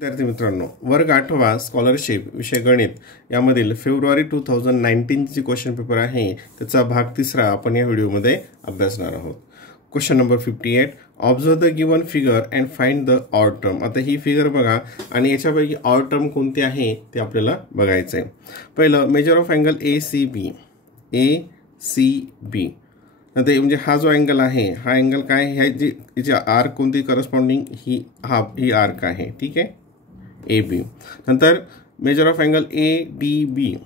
विद्यार्थी मित्रांनो, वर्ग 8वा स्कॉलरशिप विषय गणित यामधील फेब्रुवारी 2019 ची क्वेश्चन पेपर आहे, त्याचा भाग 3 आपण या व्हिडिओमध्ये अभ्यासणार आहोत. Question number 58. Observe the given figure and find the odd term. आता ही फिगर बघा आणि याच्यापैकी ऑड टर्म कोणती आहे ते आपल्याला बघायचं आहे. पहिलं मेजर ऑफ अँगल ACB. आता म्हणजे हा जो अँगल आहे, हा अँगल काय आहे, ह्याची आर्क कोणती करस्पॉन्डिंग ही आर्क आहे. ठीक आहे, AB. नंतर मेजर ऑफ अँगल ADB.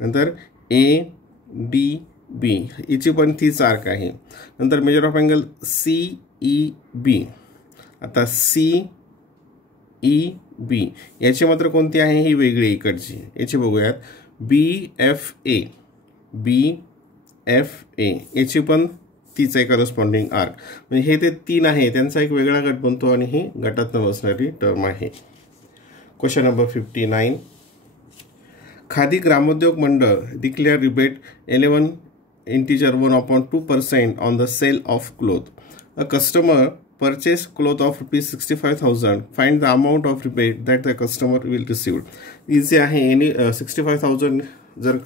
नंतर ADB हिची पण तीच आर्क आहे. नंतर मेजर ऑफ अँगल CEB. आता CEB याची मात्र कोणती आहे, ही वेगळी इकडची. याची बघूयात. BFA याची पण तीच आहे करस्पॉन्डिंग आर्क. म्हणजे हे ते तीन आहे, त्यांचा एक वेगळा गट बनतो आणि ही गटातून बसणारी टर्म आहे. Question number 59. खादी ग्रामोद्योग मंडळ declare rebate 11 integer 1/2% on the sale of cloth. A customer purchase cloth of ₹65,000. Find the amount of rebate that the customer will receive. Easy आहे. 65,000 जर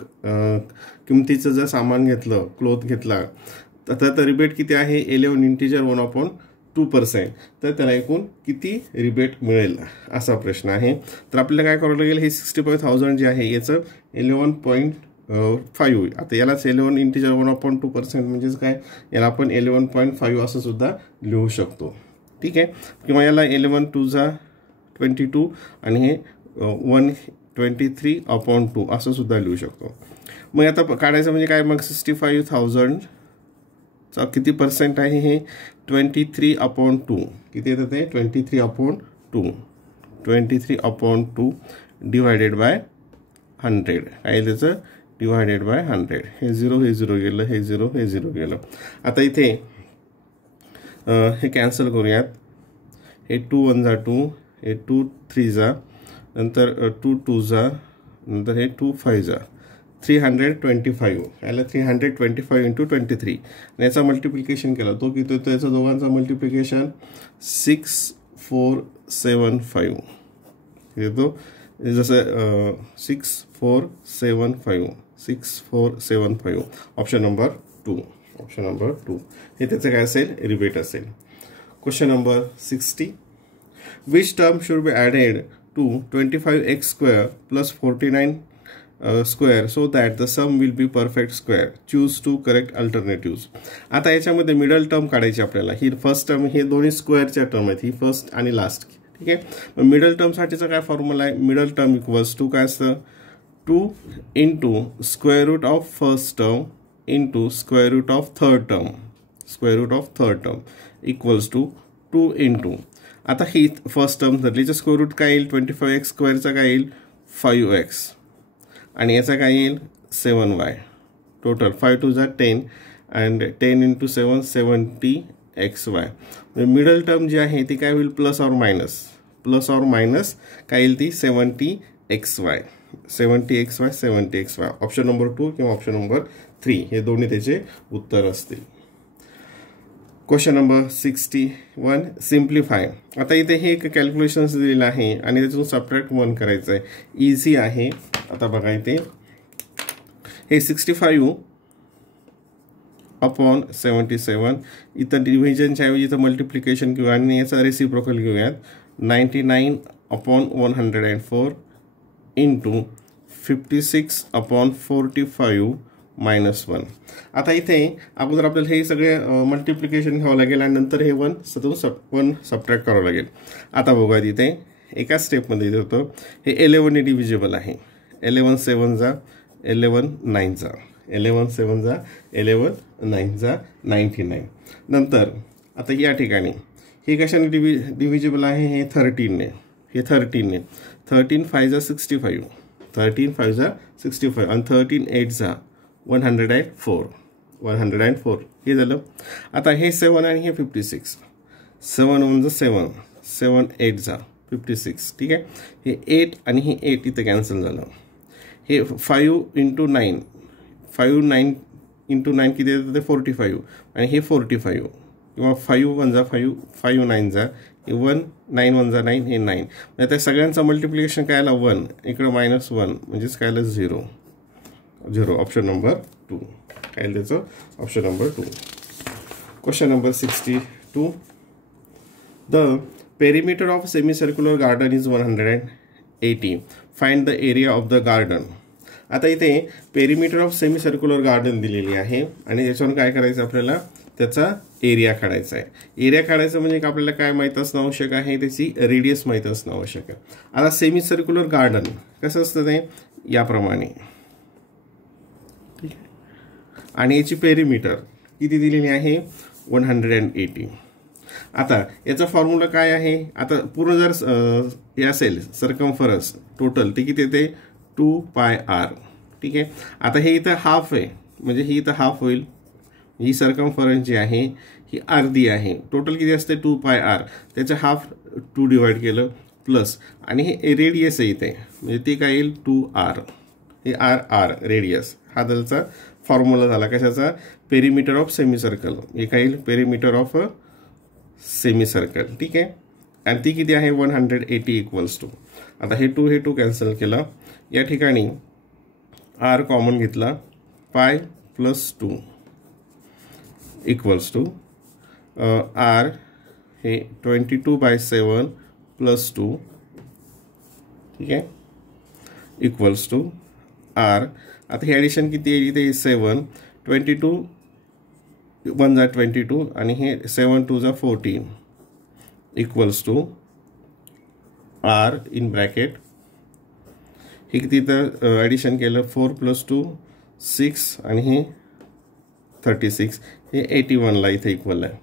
किमतीचं जर सामान घेतलं, क्लोथ घेतला, तर रिबेट किती आहे, 11 integer 1/2%. तर त्याला एकूण किती रिबेट मिळेल असा प्रश्न आहे. तर आपल्याला काय करावं लागेल, हे 65,000 जे आहे याचं 11.5. आता यालाच 11 integer 1/2% म्हणजेच काय, याला आपण 11.5 असं सुद्धा लिहू शकतो. ठीक आहे, किंवा याला 11 2 जा 22 आणि हे 123/2 असं सुद्धा लिहू शकतो. मग आता काढायचं म्हणजे काय, मग 65,000 चा किती पर्सेंट आहे, हे 23/2. किती येतं ते, 23/2. 23/2 डिवायडेड बाय 100. काय त्याचं, डिवायडेड बाय 100. हे 0 गेलं, हे 0 गेलं. आता इथे हे कॅन्सल करूयात. हे 2 1 जा 2, हे 2 3 जा, नंतर 2 2 जा, नंतर हे 2 5 जा, 325. याला 325 × 23 आणि याचा मल्टिप्लिकेशन केला तो किती होतो, याचा दोघांचा मल्टिप्लिकेशन 6475 येतो. जसं 6475. Option number 2. हे त्याचं काय असेल, रिबेट असेल. Question number 60. Which term should be added to 25x² + 49 square so that the sum will be perfect square. Choose two correct alternatives. आता याच्यामध्ये मिडल टर्म काढायची आपल्याला. ही फर्स्ट टर्म, हे दोन्ही स्क्वेअरच्या टर्म आहेत, ही फर्स्ट आणि लास्ट. ठीक आहे, मिडल टर्मसाठीचा काय फॉर्म्युला आहे, मिडल टर्म इक्वल्स टू काय असतं, 2 × √of first term × √of third term equals to 2 × आता ही फर्स्ट टर्म धरली, तर स्क्वेअर रूट काय येईल, 25x² काय येईल, 5x आणि याचा काय येईल, 7y. टोटल 5 2 जा 10 अँड 10 × 7 70xy. मिडल टर्म जी आहे ती काय होईल, प्लस ऑर मायनस काय येईल, ती 70xy. ऑप्शन नंबर 2 किंवा ऑप्शन नंबर 3 हे दोन्ही त्याचे उत्तर असतील. Question number 61. सिम्प्लिफाय. आता इथे हे एक कॅल्क्युलेशन्स दिलेलं आहे आणि त्यातून सबट्रॅक्ट 1 करायचं आहे. इझी आहे. आता बघा इथे हे 65/77. इथं डिव्हिजनच्या ऐवजी इथं मल्टिप्लिकेशन घेऊया आणि याचा रेसिप्रोकल घेऊयात. 99/104 × 56/45 - 1. आता इथे अगोदर आपल्याला हे सगळे मल्टिप्लिकेशन घ्यावं लागेल आणि नंतर हे 1 सबट्रॅक्ट करावं लागेल. आता बघा इथे एका स्टेपमध्ये इथे होतं, हे 11 ने डिव्हिजिबल आहे. 11 7 जा 11 9 जा 11 7 जा 11 9 जा 99. नंतर आता या ठिकाणी हे कशाने डिव्हिजिबल आहे, हे 13 ने. 13 5 जा 65. 13 5 जा 65 आणि 13 8 जा 104. हे झालं. आता हे 7 आणि हे 56. 7 1 जा 7, 7 8 जा 56. ठीक आहे, हे 8 आणि हे 8 इथं कॅन्सल झालं. हे 5 × 9 किती येतं, ते 45 आणि हे 45 किंवा 5 1 जा 5, 5 9 जा हे 1, 9 1 जा 9, हे 9. म्हणजे त्या सगळ्यांचं मल्टिप्लिकेशन काय आलं 1, इकडं -1 म्हणजेच काय आलं 0. ऑप्शन नंबर 2 काय आलं त्याचं option number 2. Question number 62. The perimeter of semicircular garden is 180. Find the area of the garden. आता इथे पेरिमीटर ऑफ सेमीसर्क्युलर गार्डन दिलेली आहे आणि त्याच्यावर काय करायचं आपल्याला त्याचा एरिया काढायचा आहे. एरिया काढायचं म्हणजे आपल्याला काय माहीत असणं आवश्यक आहे, त्याची रेडियस माहीत असणं आवश्यक आहे. आता सेमीसर्क्युलर गार्डन कसं असतं ते याप्रमाणे, ठीक आहे, आणि याची पेरिमीटर किती दिलेली आहे 180. आता याचा फॉर्म्युला काय आहे, आता पूर्ण जर हे असेल सर्कम्फरन्स टोटल ते किती येते 2πr. ठीक आहे. आता हे इथं हाफ आहे म्हणजे ही इथं हाफ होईल. ही सर्कम्फरन्स जी आहे ही अर्धी आहे. टोटल किती असते 2πr, त्याचं हाफ 2 डिवाइड केलं प्लस आणि हे रेडियस आहे इथे म्हणजे ते काय येईल 2r. हे r रेडियस हा त्याचा फॉर्म्युला झाला कशाचा पेरिमीटर ऑफ सेमीसर्कल. हे काय येईल पेरिमीटर ऑफ सेमीसर्कल. ठीक आहे. आणि ती किती आहे 180 इक्वल्स टू. आता हे 2 कॅन्सल केलं. या ठिकाणी r कॉमन घेतला पाय प्लस 2 इक्वल्स टू r हे 22/7 प्लस 2. ठीक आहे इक्वल्स टू r. आता हे ॲडिशन किती येईल इथे 7 22 1 जा 22 आणि हे 7 2 जा 14 equals to r in bracket हे किती तर ॲडिशन केलं 4 + 2 6 आणि हे 36 हे 81 ला इथे इक्वल आहे.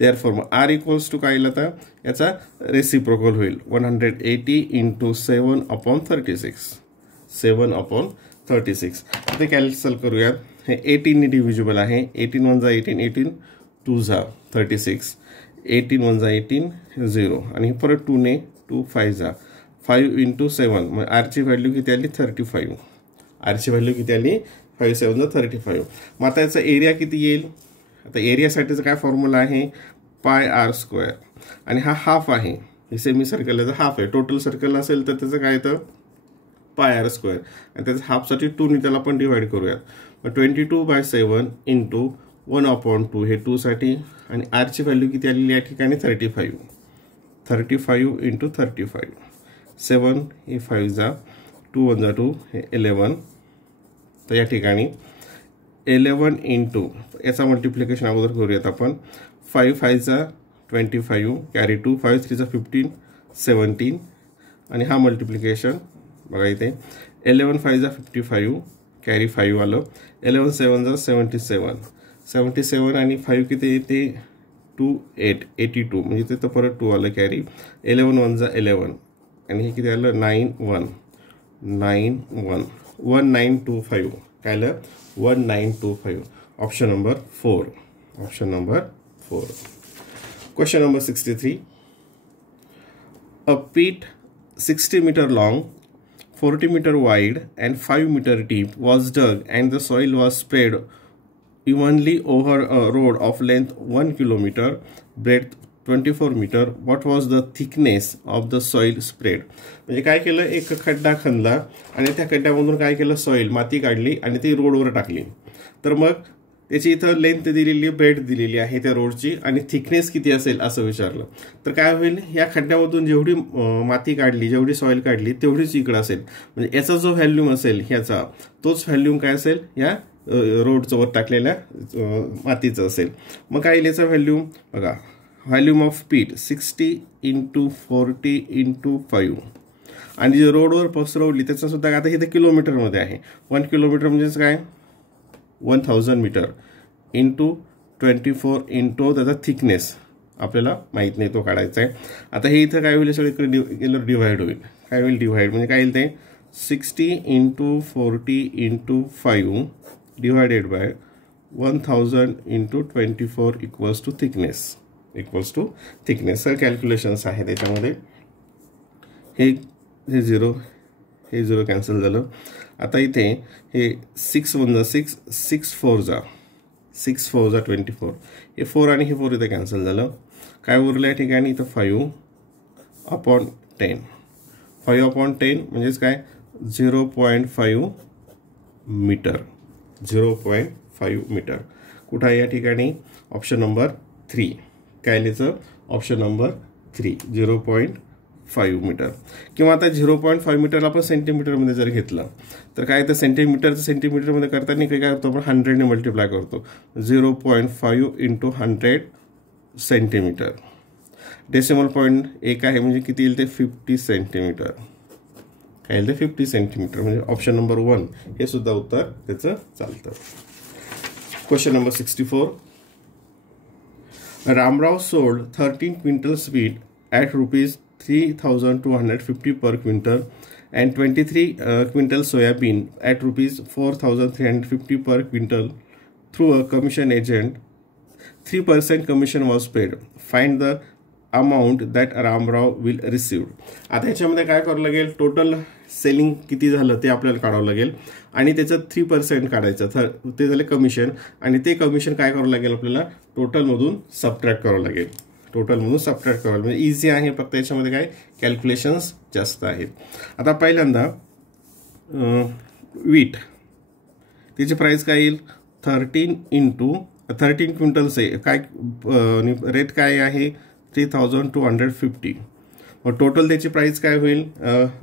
देअरफॉर मग r इक्वल्स टू काय येईल आता याचा रेसिप्रोकल होईल 180 × 7/36 7/36. ते कॅन्सल करूयात. हे 18 डिव्हिजिबल आहे. 18 1 जा 18 18 2 जा 36 18 1 जा 18 0 आणि परत 2 ने 2 5 जा 5 × 7 मग r ची व्हॅल्यू किती आली 35. r ची व्हॅल्यू किती आली 5 7 जा 35. मग आता याचा एरिया किती येईल. आता एरियासाठीचा काय फॉर्म्युला आहे πr² आणि हा हाफ आहे. हे सेमी सर्कलचा हाफ आहे. टोटल सर्कल असेल तर त्याचं काय येतं πr² आणि त्याचं हाफसाठी 2 ने त्याला आपण डिवाइड करूयात. मग 22/7 × 1/2 हे 2 साठी आणि r ची व्हॅल्यू किती आलेली या ठिकाणी 35 × 35 7 हे 5 जा 2 1 जा 2 हे 11. तर या ठिकाणी 11 × याचा मल्टिप्लिकेशन अगोदर करूयात आपण 5 5 जा 25 कॅरी 2 5 3 जा 15 17 आणि हा मल्टिप्लिकेशन बघा इथे 11 5 जा 55 कॅरी 5 आलं 11 7 जा 77 आणि 5 किती येते 2 8 82 म्हणजे तिथं परत 2 आलं कॅरी 11 1 जा 11 आणि हे किती आलं 9 1 1925 काय आलं 1925. Option number 4. Option number 4. Question number 63. A pit 60 meter long, 40 meter wide and 5 meter deep was dug and the soil was spread evenly over a road of length 1 kilometer, breadth 24 meter. What was the thickness of the soil spread? म्हणजे काय केलं एक खड्डा खणला आणि त्या खड्ड्यामधून काय केलं soil माती काढली आणि ती रोडवर टाकली. तर मग त्याची इथं लेंथ दिलेली ब्रेड दिलेली आहे त्या रोडची आणि थिकनेस किती असेल असं विचारलं. तर काय होईल या खड्ड्यामधून जेवढी माती काढली जेवढी सॉइल काढली तेवढीच इकडं असेल म्हणजे याचा जो व्हॅल्यूम असेल ह्याचा तोच व्हॅल्यूम काय असेल या रोडचं वर टाकलेल्या मातीचं असेल. मग काय येईल याचा व्हॅल्यूम बघा व्हॅल्यूम ऑफ पीट 60 × 40 × 5 आणि जे रोडवर पसरवली त्याचा सुद्धा आता इथे किलोमीटरमध्ये आहे. 1 किलोमीटर म्हणजेच काय 1000 मीटर × 24 × त्याचा थिकनेस आपल्याला माहीत नाही तो काढायचा आहे. आता हे इथं काय होईल सगळीकडे डिव्हाइड होईल. काय होईल डिव्हाइड म्हणजे काय येईल ते 60 × 40 × 5 divided by 1000 × 24 equals to thickness. Sir calculations आहे त्याच्यामध्ये. हे 0 कॅन्सल झालं. आता इथे हे 6 1 जा 6 4 जा 24 हे 4 आणि हे 4 इथे कॅन्सल झालं. काय उरलं या ठिकाणी तर 5/10. 5/10 म्हणजेच काय 0.5 मीटर. 0.5 मीटर कुठं आहे या ठिकाणी ऑप्शन नंबर 3. काय लिहायचं ऑप्शन नंबर 3 0.5 मीटर. किंवा आता 0.5 मीटरला आपण सेंटीमीटरमध्ये जर घेतलं तर काय तर सेंटीमीटरचं सेंटीमीटरमध्ये करताना काय करतो आपण 100 ने मल्टिप्लाय करतो. 0.5 × 100 सेंटीमीटर. डेसिमल पॉईंट 1 आहे म्हणजे किती येईल ते 50 सेंटीमीटर. काय येईल ते 50 सेंटीमीटर म्हणजे ऑप्शन नंबर 1 हे सुद्धा उत्तर त्याचं चालतं. Question number 64. Ramrao sold 13 quintals wheat at rupees 3,250 per quintal and 23 quintals soybean at rupees 4,350 per quintal through a commission agent. 3% commission was paid. Find the amount that Ramrao will receive. आता ह्याच्यामध्ये काय करावं लागेल total selling किती झालं ते आपल्याला काढावं लागेल आणि त्याचं 3% काढायचं ते झाले कमिशन आणि ते कमिशन काय करावं लागेल आपल्याला टोटलमधून सबट्रॅक्ट करावं लागेल. टोटलमधून सबट्रॅक्ट करावं म्हणजे इझी आहे फक्त याच्यामध्ये काय कॅल्क्युलेशन्स जास्त आहेत. आता पहिल्यांदा वीट त्याची प्राइस काय येईल 13 क्विंटल्स आहे काय रेट काय आहे 3,250. मग टोटल त्याची प्राइस काय होईल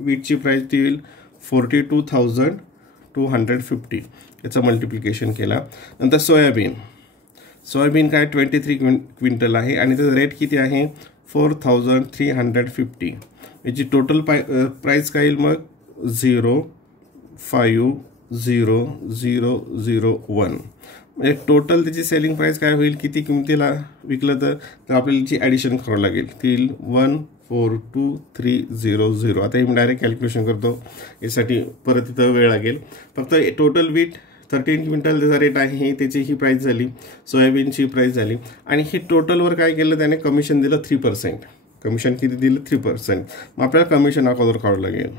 वीटची प्राइस ती होईल 42,250. याचं मल्टिप्लिकेशन केला. नंतर सोयाबीन काय 23 क्विंटल आहे आणि त्याचा रेट किती आहे 4,350. याची टोटल प्राइस काय येईल मग 0,50,001 म्हणजे टोटल त्याची सेलिंग प्राइस काय होईल किती किमतीला विकलं तर आपल्याला याची ॲडिशन करावं लागेल ती 1,42,300. आता हे मी डायरेक्ट कॅल्क्युलेशन करतो यासाठी परत तिथं वेळ लागेल. फक्त टोटल वीट 13 क्विंटल त्याचा रेट आहे त्याची ही प्राइस झाली सोयाबीनची प्राइस झाली आणि हे टोटलवर काय केलं त्याने कमिशन दिलं 3%. कमिशन किती दिलं 3%. मग आपल्याला कमिशन अगोदर काढावं लागेल.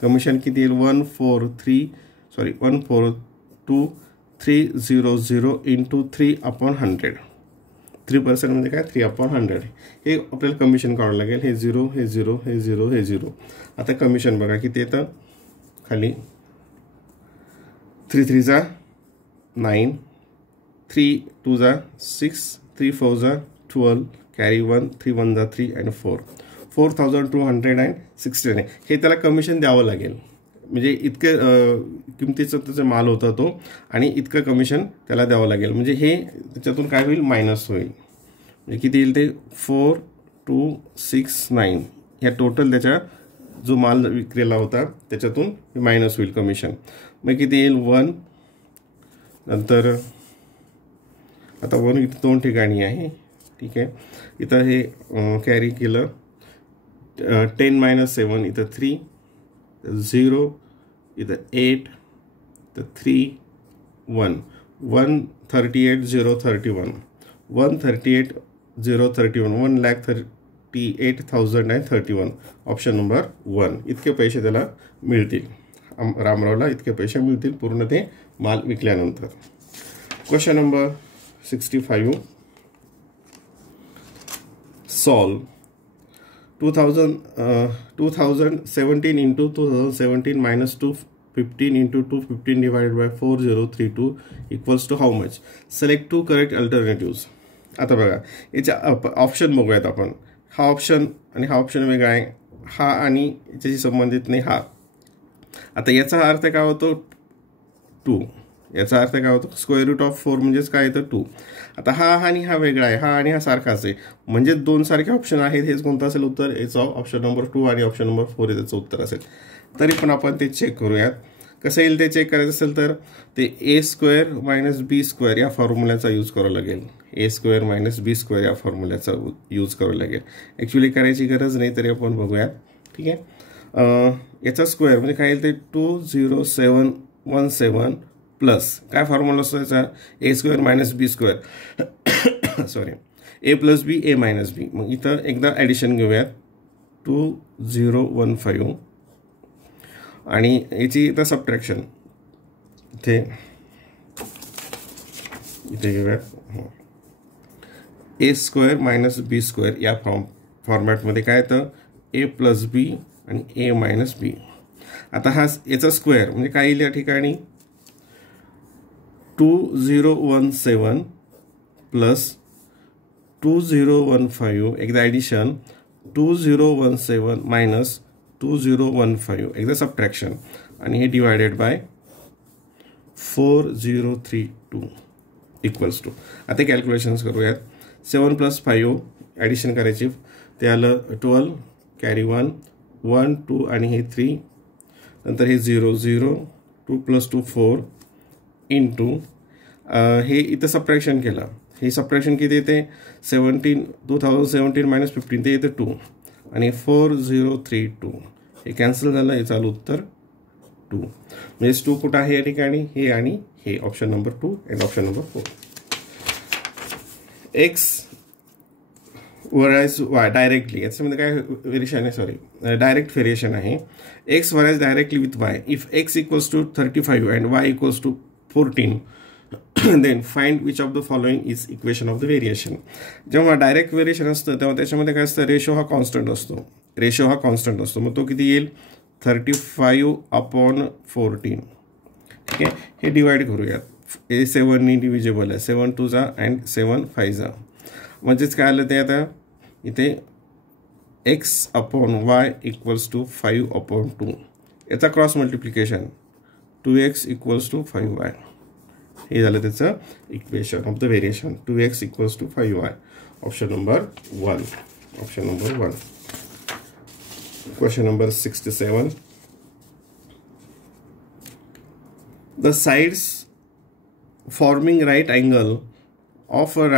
कमिशन किती येईल 142,300 × 3/100. 3% म्हणजे काय 3/100 हे आपल्याला कमिशन काढावं लागेल. हे 0 हे 0 हे 0 हे 0. आता कमिशन बघा किती येतं खाली 3 3 जा 9 3 2 जा 6 3 4 जा 12 कॅरी 1 3 1 जा 3 आणि 4 4,216 हे त्याला कमिशन द्यावं लागेल. म्हणजे इतके किमतीचा त्याचा माल होता तो आणि इतकं कमिशन त्याला द्यावं लागेल म्हणजे हे त्याच्यातून काय होईल मायनस होईल. म्हणजे किती येईल ते 4,269 ह्या टोटल त्याच्या जो माल विक्रीला होता त्याच्यातून मायनस होईल कमिशन. मग किती येईल 1 नंतर आता 1 इथं 2 ठिकाणी आहे ठीक आहे. इथं हे कॅरी केलं 10 - 7 इथं 3 0 इथं 8 तर 3 1 138,031 138,031 1,38,031 ऑप्शन नंबर 1 इतके पैसे त्याला मिळतील. रामरावला इतके पैसे मिळतील पूर्ण ते माल विकल्यानंतर. Question number 65. Solve 2017 into 2017 minus 215 into 215 divided by 4032 equals to how much? Select 2 correct alternatives. आता बघा याच्या ऑप्शन बघूयात आपण. हा ऑप्शन आणि हा ऑप्शन वेगळा आहे हा आणि याच्याशी संबंधित नाही हा. आता याचा अर्थ काय होतो 2. याचा अर्थ काय होतो स्क्वेअर रूट ऑफ 4 म्हणजेच काय येतं 2. आता हा आणि हा वेगळा आहे हा आणि हा सारखाच आहे म्हणजे 2 सारखे ऑप्शन आहेत. हेच कोणतं असेल उत्तर याचं ऑप्शन नंबर 2 आणि ऑप्शन नंबर 4 याचं उत्तर असेल. तरी पण आपण ते चेक करूयात कसं येईल. ते चेक करायचं असेल तर ते a² - b² या फॉर्म्युल्याचा यूज करावा लागेल. a² - b² या फॉर्म्युल्याचा यूज करावा लागेल. ॲक्च्युली करायची गरज नाही तरी आपण बघूयात ठीक आहे. याचा स्क्वेअर म्हणजे काय येईल ते 20717 प्लस काय फॉर्म्युला असतो याचा a² - b² sorry a + b a - b. मग इथं एकदा ॲडिशन घेऊयात 2015 आणि याची इथं सबट्रॅक्शन इथे घेऊयात ए स्क्वेअर मायनस बी स्क्वेअर या फॉर्मॅटमध्ये काय येतं ए प्लस बी आणि ए मायनस बी. आता हा याचा स्क्वेअर म्हणजे काय येईल या ठिकाणी 2017 प्लस 2015 एकदा ॲडिशन 2017 मायनस 2015 एकदा सबट्रॅक्शन आणि हे डिवायडेड बाय 4032 इक्वल्स टू. आता कॅल्क्युलेशन्स करूयात. 7 + 5 ॲडिशन करायची ते आलं 12 कॅरी 1 1 2 आणि हे 3 नंतर हे 0 0 2 + 2 4 इंटू हे इथं सबट्रॅक्शन केलं. हे सबट्रॅक्शन किती येते 2017 मायनस 15 ते येते 2 आणि 4032 हे कॅन्सल झालं. हे चालू उत्तर 2 म्हणजे 2 कुठं आहे या ठिकाणी हे आणि हे option number 2 and option number 4. X varies Y directly याच्यामध्ये काय व्हेरिएशन आहे सॉरी डायरेक्ट व्हेरिएशन आहे. X varies directly with Y if X equals to 35 and Y equals to 14 then find which of the following is equation of the variation. जेव्हा direct variation असतं तेव्हा त्याच्यामध्ये काय असतं रेशो हा constant असतो. मग तो किती येईल 35/14. ठीक आहे. हे डिवाइड करूयात. ए 7 डिव्हिजिबल आहे 7 2 जा अँड 7 5 जा म्हणजेच काय आलं ते आता इथे x/y इक्वल्स टू 5/2 याचा cross multiplication 2x equals to 5y हे झालं त्याचं equation of the variation 2x equals to 5y option number 1. Question number 67. The sides forming right angle of a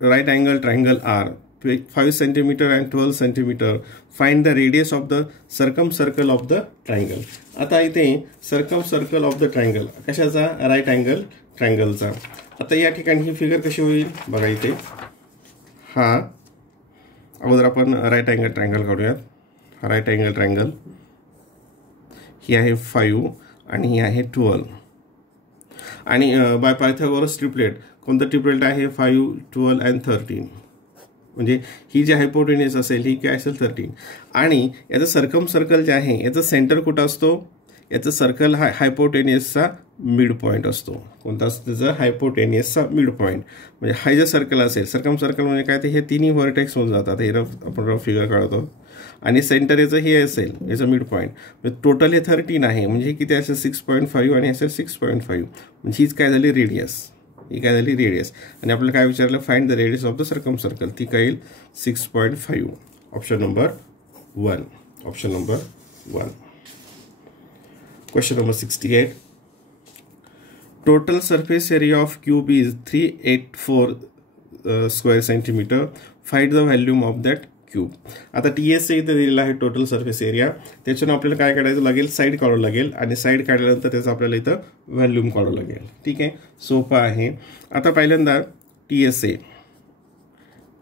right angle triangle are 5 cm and 12 cm. Find the radius of the circumcircle of the triangle. आता इथे circumcircle of the triangle कशाचा right angle ट्रायंगलचा. आता या ठिकाणी ही figure कशी होईल बघा. इथे हा अगोदर आपण राईट अँगल ट्रायंगल काढूयात. राईट अँगल ट्रायंगल ही आहे 5 आणि ही आहे 12 आणि बाय पायथागोरस ट्रिपलेट कोणतं ट्रिपलेट आहे 5 12 अँड 13 म्हणजे ही जी हायपोटेन्यूस असेल ही काय असेल 13 आणि याचं सर्कल जे आहे याचं सेंटर कुठं असतो याचं सर्कल हा हायपोटेन्यूसचा मिड पॉईंट असतो. कोणता असतो त्याचा हायपोटेन्यूसचा मिड पॉईंट म्हणजे हा जे सर्कल असेल सर्कल म्हणजे काय ते हे तिन्ही व्हर्टेक्समधून जातात. हे आपण रफ फिगर काढतो आणि सेंटर याचं हे असेल याचं मिड पॉईंट म्हणजे टोटल हे 13 आहे म्हणजे हे किती असेल 6.5 आणि असेल 6.5 म्हणजे हीच काय झाली रेडियस. ही काय झाली रेडियस आणि आपल्याला काय विचारलं find the radius of the circle ती काय येईल 6.5 option number 1. Question number 68. Total surface area of cube is 384 square centimeter. Find the volume of that cube. आता TS इथे दिलेला आहे टोटल सरफेस एरिया. त्याच्यानं आपल्याला काय काढायचं लागेल साईड काढावं लागेल आणि साईड काढल्यानंतर त्याचं आपल्याला इथं व्हॉल्यूम काढावं लागेल. ठीक आहे सोपं आहे. आता पहिल्यांदा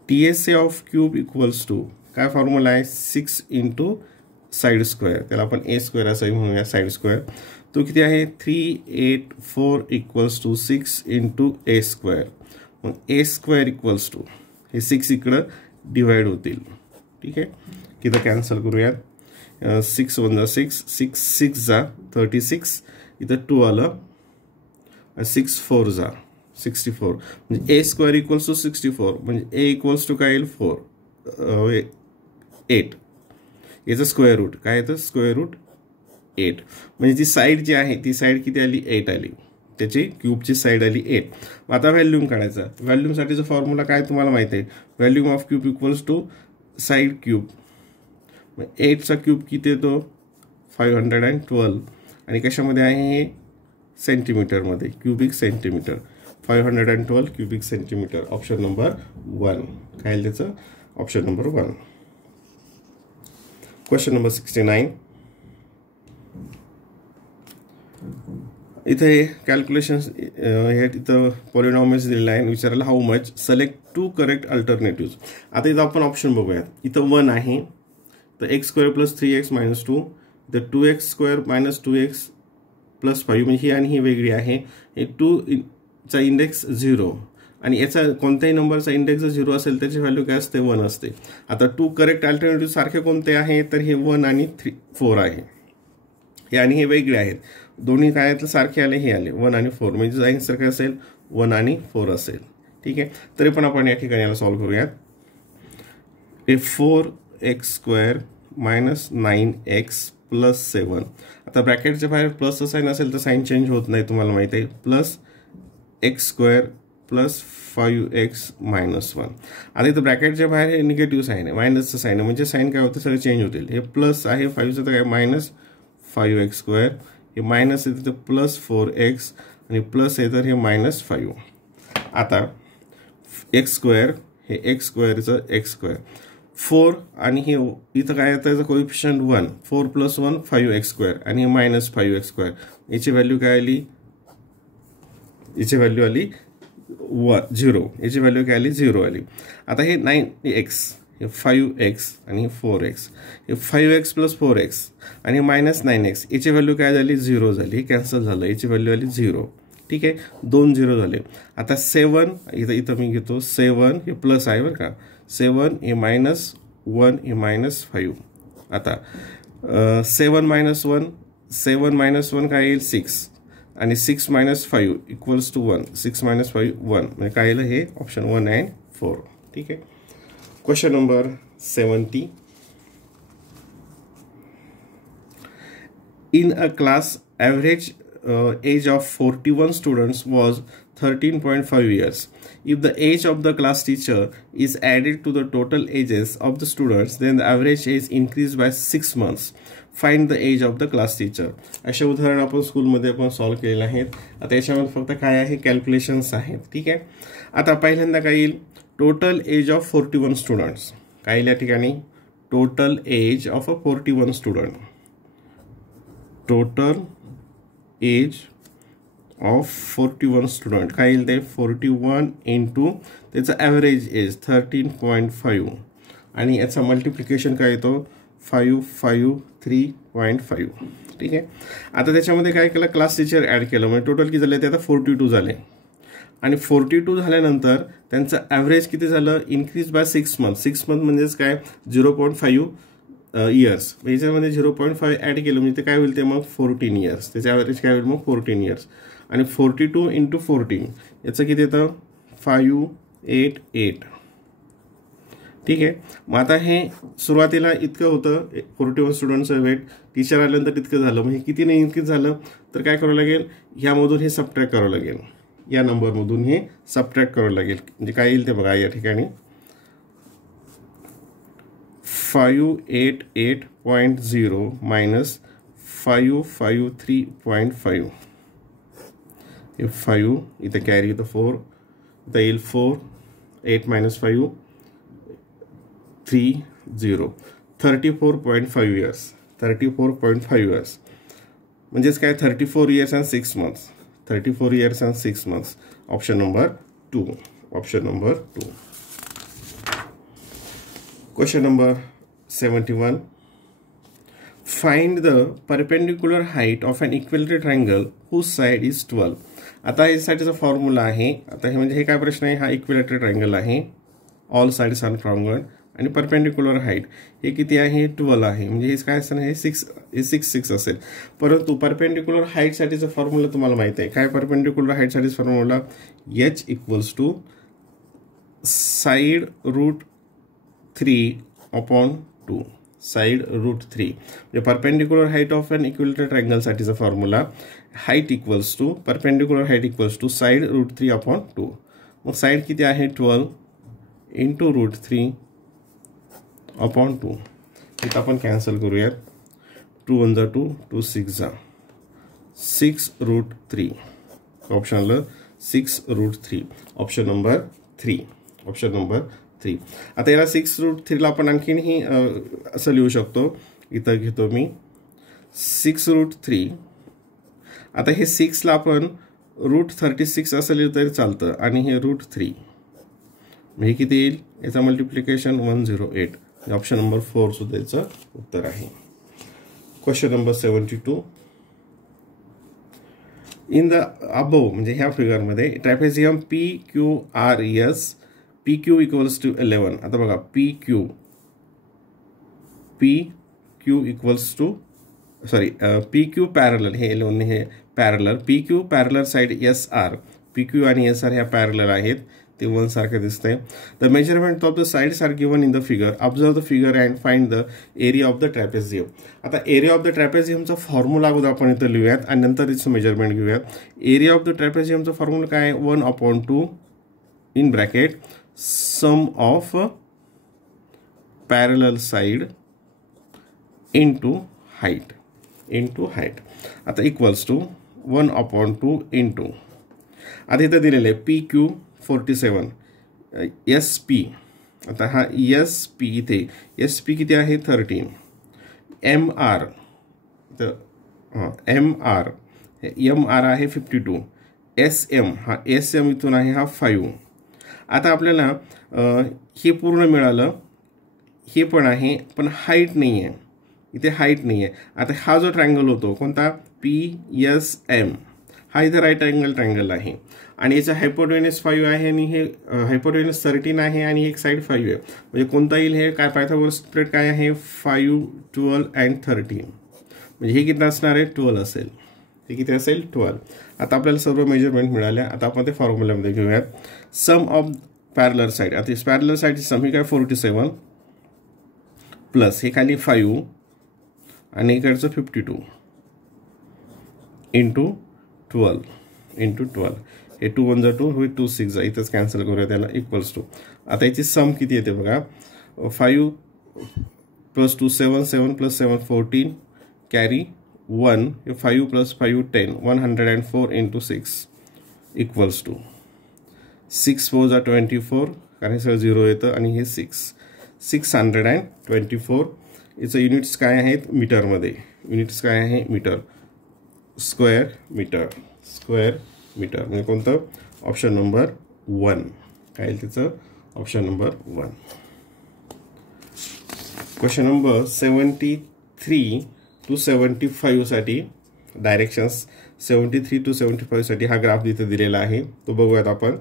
TSA of cube equals to काय फॉर्म्युला आहे 6 इंटू साइड स्क्वेअर त्याला आपण ए स्क्वेअर असंही म्हणूया साइड स्क्वेअर. तो किती आहे 384 equals to 6 into a square. मग ए स्क्वेअर इक्वल्स टू हे 6 इकडं डिवाइड होतील. ठीक आहे तिथं कॅन्सल करूयात. 6 1 जा 6 6 6 जा 36 इथं 2 आलं 6 4 जा 64 म्हणजे ए स्क्वेअर इक्वल्स टू 64 म्हणजे ए इक्वल्स टू काय येईल 4 8 याचं स्क्वेअर रूट काय येतं स्क्वेअर रूट 8 म्हणजे ती साईड जी आहे ती साईड किती आली 8 आली त्याची क्यूबची साईड आली 8. आता व्हॅल्यूम काढायचा. व्हॅल्यूमसाठीचा फॉर्म्युला काय तुम्हाला माहिती आहे volume of cube equals to side cube. 8चा क्यूब किती येतो 512 आणि कशामध्ये आहे हे सेंटीमीटरमध्ये cubic centimetre 512 cubic centimetre option number 1 काय त्याचं ऑप्शन नंबर 1. Question number 69. इथे कॅल्क्युलेशन्स हे इथं पॉलिनॉमियल्स दिलेला आहे विचारायला how much select 2 correct alternative. आता इथं आपण ऑप्शन बघूयात. इथं 1 आहे तर x² + 3x - 2 इथं 2x² - 2x + 5 म्हणजे ही आणि ही वेगळी आहे. हे 2 चा इंडेक्स 0 आणि याचा कोणत्याही नंबरचा इंडेक्स जर 0 असेल त्याची व्हॅल्यू काय असते 1 असते. आता 2 करेक्ट अल्टरनेटिव्ह सारखे कोणते आहे तर हे 1 आणि 4 आहे. हे आणि हे वेगळे आहेत. दोन्ही काय सारखे आले हे आले 1 आणि 4 म्हणजे आन्सर काय असेल 1 आणि 4 असेल. ठीक आहे. तरी पण आपण या ठिकाणी याला सॉल्व्ह करूयात. 4x² - 9x + 7. आता ब्रॅकेटच्या बाहेर प्लसचं साईन असेल तर साईन चेंज होत नाही तुम्हाला माहिती आहे. +x² + 5x - 1. आता इथं ब्रॅकेटच्या बाहेर हे निगेटिव्ह साईन आहे मायनसचं साईन आहे म्हणजे साईन काय होतं सगळं चेंज होतील. हे प्लस आहे 5चं तर काय -5x². हे मायनस आहे तिथं +4x आणि प्लस आहे तर हे -5. आता x² हे x²चं x². 4 आणि हे इथं काय येतं याचं कोएफिशियंट 1. 4 + 1 5x² आणि हे -5x². याची व्हॅल्यू काय आली याची व्हॅल्यू आली 0. याची व्हॅल्यू काय आली 0 आली. आता हे 9x हे 5x आणि 4x हे 5x + 4x आणि -9x याची व्हॅल्यू काय झाली 0 झाली. हे कॅन्सल झालं. याची व्हॅल्यू आली 0. ठीक आहे. 2 0 झाले. आता 7 इथं मी घेतो 7 हे प्लस आहे बरं का. 7 हे -1 हे -5. आता 7 - 1 7 - 1 काय येईल 6 आणि 6 - 5 = 1. 6 - 5 1 म्हणजे काय येईल हे ऑप्शन 1 and 4. ठीक आहे. Question number 70. In a class, average age of 41 students was 13.5 years. If the age of the class teacher is added to the total ages of the students, then the average age increased by 6 months. Find the age of the class teacher. असे उदाहरण आपण स्कूलमध्ये पण solve केलेले आहेत. आता याच्यामध्ये फक्त काय आहे कॅल्क्युलेशन्स आहेत. ठीक आहे. आता पहिल्यांदा काय येईल टोटल एज ऑफ 41 स्टुडंट्स. काय येईल या ठिकाणी total age of 41 student. Total age of 41 student काय येईल ते 41 इंटू त्याचं ॲव्हरेज एज 13.5 आणि याचा मल्टिप्लिकेशन काय येतो 553.5. ठीक आहे. आता त्याच्यामध्ये काय केलं क्लास टीचर ॲड केलं म्हणजे टोटल किती झाले ते आता 42 झाले आणि 42 झाल्यानंतर त्यांचं ॲव्हरेज किती झालं इन्क्रीज बाय 6 मंथ. 6 मंथ म्हणजेच काय 0.5 इयर्स. याच्यामध्ये 0.5 ॲड केलं म्हणजे ते काय होईल ते मग 14 इयर्स. त्याचं ॲव्हरेज काय होईल मग 14 इयर्स आणि 42 इंटू 14 याचं किती येतं 588. ठीक आहे. मग आता हे सुरुवातीला इतकं होतं 41 स्टुडंटचं वेट टीचर आल्यानंतर इतकं झालं म्हणजे किती नाही इतकं झालं तर काय करावं लागेल ह्यामधून हे सबट्रॅक्ट करावं लागेल. या नंबरमधून हे सबट्रॅक्ट करावं लागेल म्हणजे काय येईल ते बघा या ठिकाणी 588.0 मायनस 553.5. हे 5 इथं कॅरी इथं 4 इथं येईल 4 8 - 5 3 0 34.5 इयर्स. 34.5 इयर्स म्हणजेच काय 34 years and 6 months. 34 years and 6 months. Option number 2. Option number 2. Question number 71. Find the perpendicular height of an equilateral triangle whose side is 12. आता यासाठीचा फॉर्म्युला आहे. आता हे म्हणजे हे काय प्रश्न आहे हा इक्विलॅटरल ट्रायंगल आहे. ऑल साइड्स आर ट्रायंगल आणि परपेंडिक्युलर हाईट हे किती आहे 12 आहे म्हणजे हे काय असणार हे 6 असेल. परंतु परपेंडिक्युलर हाईटसाठीचा फॉर्म्युला तुम्हाला माहिती आहे काय परपेंडिक्युलर हाईटसाठीचा formula h = side root 3/2. Side root 3 म्हणजे perpendicular height of an equilateral triangle साठीचा formula height perpendicular height = side root 3/2. मग साइड किती आहे 12 इंटू रूट 3/2. इथं आपण कॅन्सल करूयात 2 1 2 2 6 6 रूट 3. ऑप्शन आलं 6 root 3. Option number 3. Option number 3. आता याला 6 रूट 3ला आपण आणखीनही असं लिहू शकतो. इथं घेतो मी 6 रूट 3. आता हे 6ला आपण रूट 36 असं लिहिलं तरी चालतं आणि हे रूट 3 हे किती येईल याचं मल्टिप्लिकेशन 108. ऑप्शन नंबर 4 सुद्धा याचं उत्तर आहे. Question number 72. In the above म्हणजे ह्या फिगरमध्ये trapezium PQRS PQ equals to 11. आता बघा PQ equals to PQ parallel, हे 11 हे parallel, PQ parallel side SR, PQ आणि SR ह्या पॅरलल आहेत, ते वन सारखं दिसतंय. The measurement of the sides are given in the figure. Observe the figure and find the area of the trapezium. आता area of the ट्रॅपेझियमचा formula अगोदर आपण इथं लिहूयात आणि नंतर त्याचं मेजरमेंट घेऊयात. एरिया ऑफ द ट्रॅपेझियमचा फॉर्म्युला काय आहे? 1/2 in bracket sum of parallel side into height आता इक्वल्स टू 1/2 इंटू, आता इथं दिलेलं आहे PQ 47 SP. आता हा SP इथे SP किती आहे? 13. MR MR आहे 52. SM हा SM इथून आहे हा 5. आता आपल्याला हे पूर्ण मिळालं, हे पण आहे, पण हाईट नाही आहे, इथे हाईट नाही आहे. आता हा जो ट्रायंगल होतो कोणता? PSM, हा इथे राईट अँगल ट्रायंगल आहे आणि याचा हायपोटेन्यूस 5 आहे आणि हे हायपोटेन्यूस 13 आहे आणि एक साइड 5 आहे. म्हणजे कोणता येईल? हे काय पायथागोरस स्प्रेड काय आहे? 5, 12 अँड 13. म्हणजे हे किती असणार आहे? 12 असेल. हे किती असेल? 12. आता आपल्याला सर्व मेजरमेंट मिळाल्या. आता आपण ते फॉर्म्युल्यामध्ये घेऊयात. सम ऑफ पॅरलल साइड. आता पॅरलल साइडची सम ही काय? 47 प्लस हे खाली 5 आणि इकडचं 52 इंटू 12 हे 2 1 जा 2 होईल 2 6 जा, इथंच कॅन्सल करूया त्याला, इक्वल्स टू. आता याची सम किती येते बघा? 5 plus 2 7 7 plus 7 14 carry 1, 5 plus 5 10 104 into 6 equals to 6 4 जा 24, कारण हे सगळं 0 येतं आणि हे 624. याचं युनिट्स काय आहेत? मीटरमध्ये. युनिट्स काय आहे? मीटर. स्क्वेअर मीटर म्हणजे कोणतं? ऑप्शन नंबर 1 काय आहे त्याचं? Option number 1. Question number 73 to 75 साठी डायरेक्शन्स 73 to 75 साठी हा ग्राफ इथे दिलेला आहे, तो बघूयात आपण.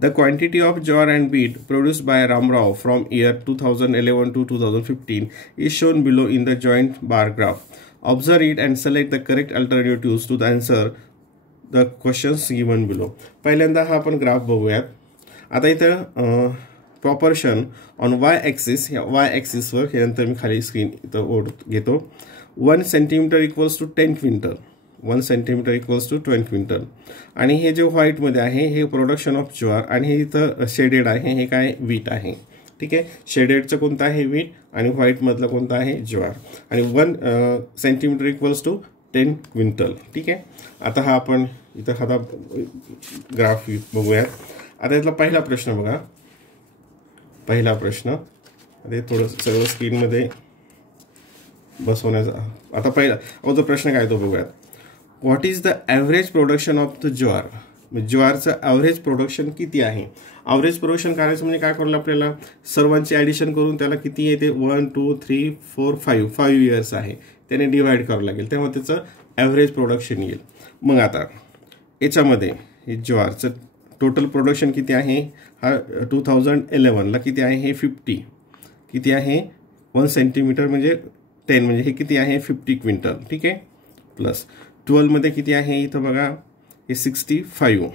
The quantity of jar and bead produced by Ramrao from year 2011 to 2015 is shown below in the joint bar graph. Observe it and select the correct alternatives to answer the questions given below. पहिल्यांदा हा आपण graph बघूयात. आता इथं proportion on y axis, ह्या y ॲक्सिसवर हे नंतर मी खाली स्क्रीन इथं घेतो. 1 centimetre equals to 10 quintal. 1 centimetre equals to 10 quintal. आणि हे जे व्हाईटमध्ये आहे हे प्रोडक्शन ऑफ ज्वार आणि हे इथं शेडेड आहे, हे काय? वीट आहे. ठीक आहे, शेडेडचं कोणतं आहे? वीट. आणि व्हाईटमधलं कोणतं आहे? ज्वार. आणि 1 सेंटीमीटर इक्वल्स टू 10 क्विंटल. ठीक आहे, आता हा आपण इथं हा ग्राफ बघूयात. आता इथला पहिला प्रश्न बघा. पहिला प्रश्न ते थोडं सगळं स्क्रीनमध्ये बसवण्याचा. आता पहिला तो प्रश्न काय तो बघूयात. What is the average production of the jowar? ज्वारचं ॲव्हरेज प्रोडक्शन किती आहे? ॲव्हरेज प्रोडक्शन करायचं म्हणजे काय करायला आपल्याला? सर्वांची ॲडिशन करून त्याला किती येते? 1 2 3 4 5 इयर्स आहे, त्याने डिवाइड करावं लागेल, तेव्हा त्याचं ॲव्हरेज प्रोडक्शन येईल. मग आता याच्यामध्ये हे ज्वारचं टोटल प्रोडक्शन किती आहे? हा 2011ला किती आहे? हे 50. किती आहे? 1 सेंटीमीटर म्हणजे 10 म्हणजे हे किती आहे? 50 क्विंटल. ठीक आहे, प्लस 12 मध्ये किती आहे? इथं बघा हे 65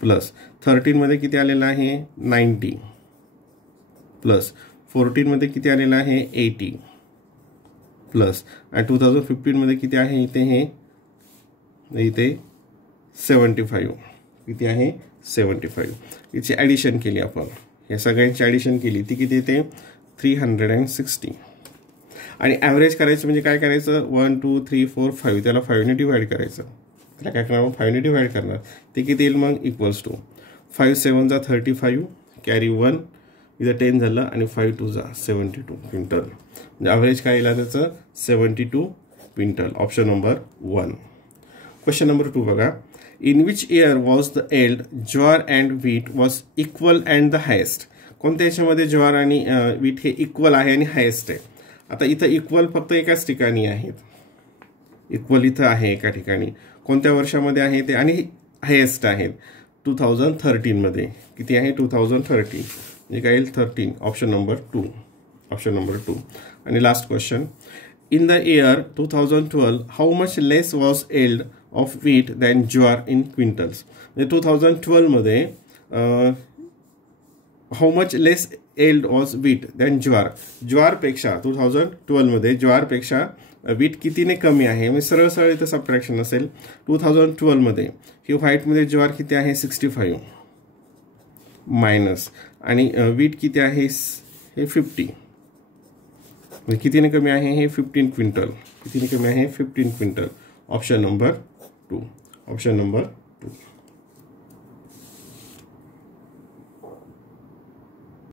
प्लस 13 मध्ये किती आलेलं आहे? 90 प्लस 14 मध्ये किती आलेलं आहे? 80 प्लस आणि 2015 मध्ये किती आहे? इथे 75. किती आहे? 75. याची ॲडिशन केली आपण, या सगळ्यांची ॲडिशन केली, ती किती येते? 360. आणि ॲव्हरेज करायचं म्हणजे काय करायचं? 1 2 3 4 5 त्याला 5 ने डिवाइड करायचं. त्याला काय करणार? 5 ने डिवाइड करणार. ते किती येईल मग? इक्वल्स टू 5 7 जा 35 कॅरी 1 इथं 10 झालं आणि 5 2 जा 72 क्विंटल. म्हणजे ॲव्हरेज काय येईल त्याचं? 72 quintal. Option number 1. Question number 2 बघा. In which year was the yield jowar and wheat was equal and the highest? कोणत्या याच्यामध्ये ज्वार आणि व्हीट हे इक्वल आहे आणि हायेस्ट आहे? आता इथं इक्वल फक्त एकाच ठिकाणी आहेत. इक्वल इथं आहे एका ठिकाणी. कोणत्या वर्षामध्ये आहे ते आणि हायेस्ट आहेत 2013मध्ये. किती आहे 2013 म्हणजे काय येईल 13. Option number 2. Option number 2. आणि last question. In the year 2012, how much less was yield of wheat than jowar in quintals? म्हणजे 2012 मध्ये how much less yield was wheat than ज्वार. ज्वारपेक्षा 2012 मध्ये ज्वारपेक्षा वीट कितीने कमी आहे. म्हणजे सरळ सरळ इथं सबट्रॅक्शन असेल. 2012 मध्ये ही व्हाईटमध्ये ज्वार किती आहे 65 मायनस आणि वीट किती आहे हे 50. म्हणजे कितीने कमी आहे हे 15 क्विंटल. कितीने कमी आहे 15 quintal. Option number 2. Option number 2.